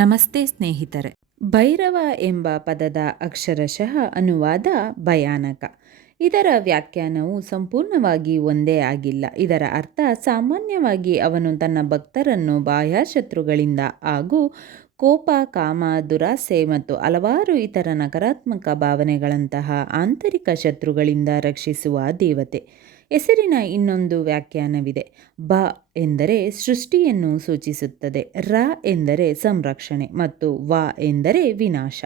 ನಮಸ್ತೆ ಸ್ನೇಹಿತರೆ. ಭೈರವ ಎಂಬ ಪದದ ಅಕ್ಷರಶಃ ಅನುವಾದ ಭಯಾನಕ. ಇದರ ವ್ಯಾಖ್ಯಾನವು ಸಂಪೂರ್ಣವಾಗಿ ಒಂದೇ ಆಗಿಲ್ಲ. ಇದರ ಅರ್ಥ ಸಾಮಾನ್ಯವಾಗಿ ಅವನು ತನ್ನ ಭಕ್ತರನ್ನು ಬಾಹ್ಯಶತ್ರುಗಳಿಂದ ಹಾಗೂ ಕೋಪ, ಕಾಮ, ದುರಾಸೆ ಮತ್ತು ಹಲವಾರು ಇತರ ನಕಾರಾತ್ಮಕ ಭಾವನೆಗಳಂತಹ ಆಂತರಿಕ ಶತ್ರುಗಳಿಂದ ರಕ್ಷಿಸುವ ದೇವತೆ. ಹೆಸರಿನ ಇನ್ನೊಂದು ವ್ಯಾಖ್ಯಾನವಿದೆ. ಬ ಎಂದರೆ ಸೃಷ್ಟಿಯನ್ನು ಸೂಚಿಸುತ್ತದೆ, ರ ಎಂದರೆ ಸಂರಕ್ಷಣೆ ಮತ್ತು ವ ಎಂದರೆ ವಿನಾಶ.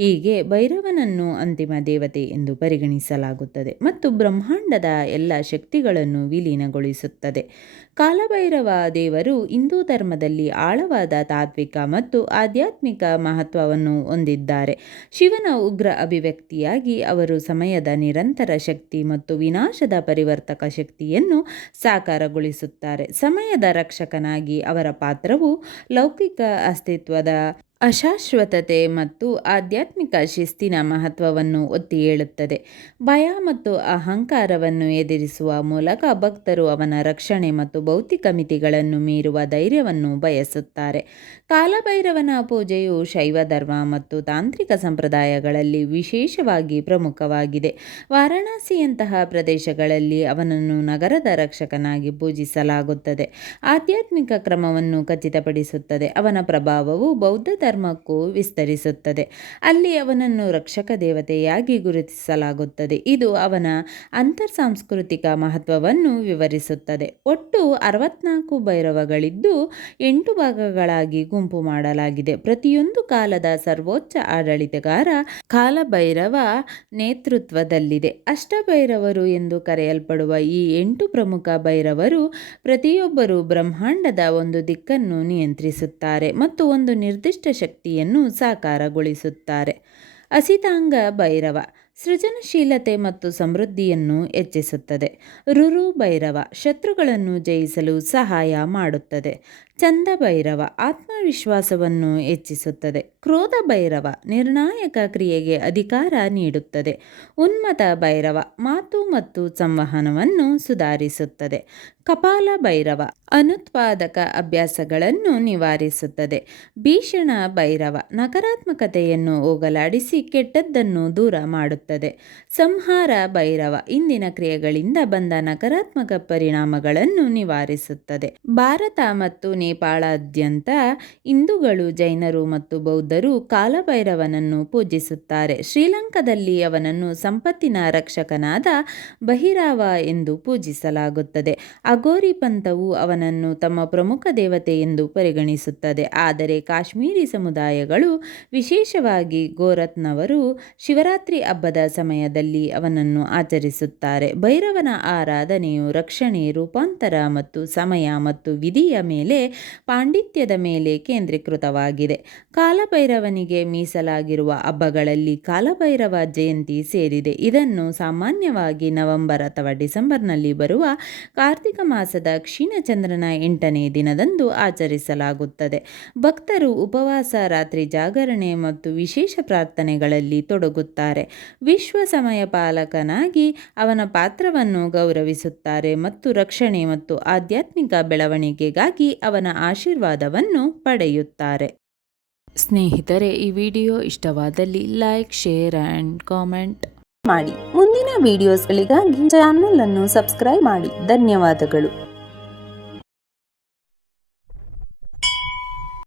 ಹೀಗೆ ಭೈರವನನ್ನು ಅಂತಿಮ ದೇವತೆ ಎಂದು ಪರಿಗಣಿಸಲಾಗುತ್ತದೆ ಮತ್ತು ಬ್ರಹ್ಮಾಂಡದ ಎಲ್ಲ ಶಕ್ತಿಗಳನ್ನು ವಿಲೀನಗೊಳಿಸುತ್ತದೆ. ಕಾಲಭೈರವ ದೇವರು ಹಿಂದೂ ಧರ್ಮದಲ್ಲಿ ಆಳವಾದ ತಾತ್ವಿಕ ಮತ್ತು ಆಧ್ಯಾತ್ಮಿಕ ಮಹತ್ವವನ್ನು ಹೊಂದಿದ್ದಾರೆ. ಶಿವನ ಉಗ್ರ ಅಭಿವ್ಯಕ್ತಿಯಾಗಿ ಅವರು ಸಮಯದ ನಿರಂತರ ಶಕ್ತಿ ಮತ್ತು ವಿನಾಶದ ಪರಿವರ್ತಕ ಶಕ್ತಿಯನ್ನು ಸಾಕಾರಗೊಳಿಸುತ್ತಾರೆ. ಸಮಯದ ರಕ್ಷಕನಾಗಿ ಅವರ ಪಾತ್ರವು ಲೌಕಿಕ ಅಸ್ತಿತ್ವದ ಅಶಾಶ್ವತತೆ ಮತ್ತು ಆಧ್ಯಾತ್ಮಿಕ ಶಿಸ್ತಿನ ಮಹತ್ವವನ್ನು ಒತ್ತಿ ಹೇಳುತ್ತದೆ. ಭಯ ಮತ್ತು ಅಹಂಕಾರವನ್ನು ಎದುರಿಸುವ ಮೂಲಕ ಭಕ್ತರು ಅವನ ರಕ್ಷಣೆ ಮತ್ತು ಭೌತಿಕ ಮಿತಿಗಳನ್ನು ಮೀರುವ ಧೈರ್ಯವನ್ನು ಬಯಸುತ್ತಾರೆ. ಕಾಲಭೈರವನ ಪೂಜೆಯು ಶೈವ ಧರ್ಮ ಮತ್ತು ತಾಂತ್ರಿಕ ಸಂಪ್ರದಾಯಗಳಲ್ಲಿ ವಿಶೇಷವಾಗಿ ಪ್ರಮುಖವಾಗಿದೆ. ವಾರಾಣಸಿಯಂತಹ ಪ್ರದೇಶಗಳಲ್ಲಿ ಅವನನ್ನು ನಗರದ ರಕ್ಷಕನಾಗಿ ಪೂಜಿಸಲಾಗುತ್ತದೆ. ಆಧ್ಯಾತ್ಮಿಕ ಕ್ರಮವನ್ನು ಖಚಿತಪಡಿಸುತ್ತದೆ. ಅವನ ಪ್ರಭಾವವು ಬೌದ್ಧ ಧರ್ಮಕ್ಕೂ ವಿಸ್ತರಿಸುತ್ತದೆ. ಅಲ್ಲಿ ಅವನನ್ನು ರಕ್ಷಕ ದೇವತೆಯಾಗಿ ಗುರುತಿಸಲಾಗುತ್ತದೆ. ಇದು ಅವನ ಅಂತರ್ಸಾಂಸ್ಕೃತಿಕ ಮಹತ್ವವನ್ನು ವಿವರಿಸುತ್ತದೆ. ಒಟ್ಟು 64 ಭೈರವಗಳಿದ್ದು 8 ಭಾಗಗಳಾಗಿ ಗುಂಪು ಮಾಡಲಾಗಿದೆ. ಪ್ರತಿಯೊಂದು ಕಾಲದ ಸರ್ವೋಚ್ಚ ಆಡಳಿತಗಾರ ಕಾಲಭೈರವ ನೇತೃತ್ವದಲ್ಲಿದೆ. ಅಷ್ಟಭೈರವರು ಎಂದು ಕರೆಯಲ್ಪಡುವ ಈ 8 ಪ್ರಮುಖ ಭೈರವರು ಪ್ರತಿಯೊಬ್ಬರೂ ಬ್ರಹ್ಮಾಂಡದ ಒಂದು ದಿಕ್ಕನ್ನು ನಿಯಂತ್ರಿಸುತ್ತಾರೆ ಮತ್ತು ಒಂದು ನಿರ್ದಿಷ್ಟ ಶಕ್ತಿಯನ್ನು ಸಾಕಾರಗೊಳಿಸುತ್ತಾರೆ. ಅಸಿತಾಂಗ ಭೈರವ ಸೃಜನಶೀಲತೆ ಮತ್ತು ಸಮೃದ್ಧಿಯನ್ನು ಹೆಚ್ಚಿಸುತ್ತದೆ. ರುರು ಭೈರವ ಶತ್ರುಗಳನ್ನು ಜಯಿಸಲು ಸಹಾಯ ಮಾಡುತ್ತದೆ. ಚಂದ ಭೈರವ ಆತ್ಮವಿಶ್ವಾಸವನ್ನು ಹೆಚ್ಚಿಸುತ್ತದೆ. ಕ್ರೋಧ ಭೈರವ ನಿರ್ಣಾಯಕ ಕ್ರಿಯೆಗೆ ಅಧಿಕಾರ ನೀಡುತ್ತದೆ. ಉನ್ಮತ್ತ ಭೈರವ ಮಾತು ಮತ್ತು ಸಂವಹನವನ್ನು ಸುಧಾರಿಸುತ್ತದೆ. ಕಪಾಲ ಭೈರವ ಅನುತ್ಪಾದಕ ಅಭ್ಯಾಸಗಳನ್ನು ನಿವಾರಿಸುತ್ತದೆ. ಭೀಷಣ ಭೈರವ ನಕಾರಾತ್ಮಕತೆಯನ್ನು ಹೋಗಲಾಡಿಸಿ ಕೆಟ್ಟದ್ದನ್ನು ದೂರ ಮಾಡುತ್ತದೆ. ಸಂಹಾರ ಭೈರವ ಇಂದಿನ ಕ್ರಿಯೆಗಳಿಂದ ಬಂದ ನಕಾರಾತ್ಮಕ ಪರಿಣಾಮಗಳನ್ನು ನಿವಾರಿಸುತ್ತದೆ. ಭಾರತ ಮತ್ತು ನೇಪಾಳಾದ್ಯಂತ ಹಿಂದೂಗಳು, ಜೈನರು ಮತ್ತು ಬೌದ್ಧರು ಕಾಲಭೈರವನನ್ನು ಪೂಜಿಸುತ್ತಾರೆ. ಶ್ರೀಲಂಕಾದಲ್ಲಿ ಅವನನ್ನು ಸಂಪತ್ತಿನ ರಕ್ಷಕನಾದ ಬಹಿರಾವ ಎಂದು ಪೂಜಿಸಲಾಗುತ್ತದೆ. ಅಘೋರಿ ಪಂಥವು ಅವನನ್ನು ತಮ್ಮ ಪ್ರಮುಖ ದೇವತೆ ಎಂದು ಪರಿಗಣಿಸುತ್ತದೆ. ಆದರೆ ಕಾಶ್ಮೀರಿ ಸಮುದಾಯಗಳು, ವಿಶೇಷವಾಗಿ ಗೋರಖ್ನವರು, ಶಿವರಾತ್ರಿ ಹಬ್ಬದ ಸಮಯದಲ್ಲಿ ಅವನನ್ನು ಆಚರಿಸುತ್ತಾರೆ. ಭೈರವನ ಆರಾಧನೆಯು ರಕ್ಷಣೆ, ರೂಪಾಂತರ ಮತ್ತು ಸಮಯ ಮತ್ತು ವಿಧಿಯ ಮೇಲೆ ಪಾಂಡಿತ್ಯದ ಮೇಲೆ ಕೇಂದ್ರೀಕೃತವಾಗಿದೆ. ಕಾಲಭೈರವನಿಗೆ ಮೀಸಲಾಗಿರುವ ಹಬ್ಬಗಳಲ್ಲಿ ಕಾಲಭೈರವ ಜಯಂತಿ ಸೇರಿದೆ. ಇದನ್ನು ಸಾಮಾನ್ಯವಾಗಿ ನವೆಂಬರ್ ಅಥವಾ ಡಿಸೆಂಬರ್ನಲ್ಲಿ ಬರುವ ಕಾರ್ತಿಕ ಮಾಸದ ಕ್ಷೀಣ ಚಂದ್ರನ 8ನೇ ದಿನದಂದು ಆಚರಿಸಲಾಗುತ್ತದೆ. ಭಕ್ತರು ಉಪವಾಸ, ರಾತ್ರಿ ಜಾಗರಣೆ ಮತ್ತು ವಿಶೇಷ ಪ್ರಾರ್ಥನೆಗಳಲ್ಲಿ ತೊಡಗುತ್ತಾರೆ. ವಿಶ್ವ ಸಮಯ ಪಾಲಕನಾಗಿ ಅವನ ಪಾತ್ರವನ್ನು ಗೌರವಿಸುತ್ತಾರೆ ಮತ್ತು ರಕ್ಷಣೆ ಮತ್ತು ಆಧ್ಯಾತ್ಮಿಕ ಬೆಳವಣಿಗೆಗಾಗಿ ಅವನ ಆಶೀರ್ವಾದವನ್ನು ಪಡೆಯುತ್ತಾರೆ. ಸ್ನೇಹಿತರೆ, ಈ ವಿಡಿಯೋ ಇಷ್ಟವಾದಲ್ಲಿ ಲೈಕ್, ಶೇರ್ ಆ್ಯಂಡ್ ಕಾಮೆಂಟ್ ಮಾಡಿ. ಮುಂದಿನ ವಿಡಿಯೋಸ್ಗಳಿಗಾಗಿ ಚಾನಲ್ ಅನ್ನು ಸಬ್ಸ್ಕ್ರೈಬ್ ಮಾಡಿ. ಧನ್ಯವಾದಗಳು.